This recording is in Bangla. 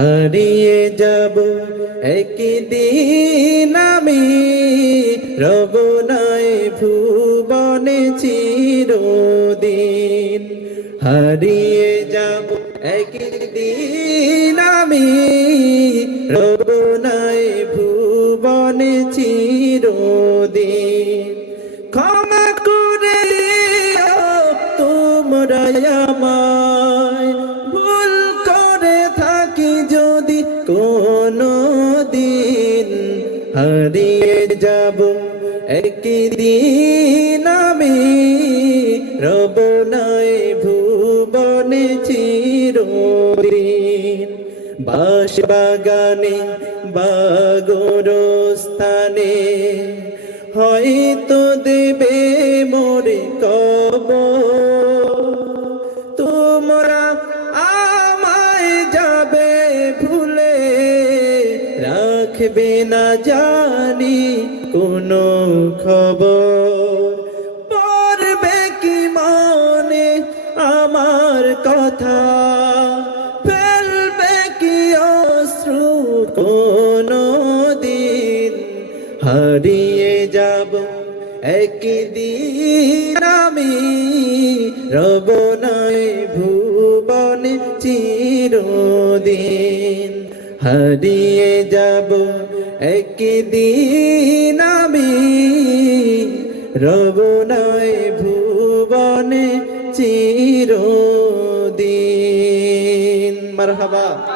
হারিয়ে যাব একদিন আমি। রব নাই ভুবনে চিরদিন। হারিয়ে যাব একদিন আমি। রব নাই ভুবনে চিরদিন। ক্ষমা করে তোমরা আমায় হারিয়ে যাব একদিন আমি। রব নাই ভুবনে চিরদিন। বাস বাগানে বাগর স্থানে হয়তো দেবে রাখবে না জানি কোনো খবর। পড়বে কি মনে আমার কথা? ফেলবে কি অশ্রু কোনো দিন? হারিয়ে যাব একদিন আমি। রব নাই ভুবন চিরদিন হারিয়ে যাব একদিন আমি। রব নয় ভুবনে চিরদিন। মারহাবা।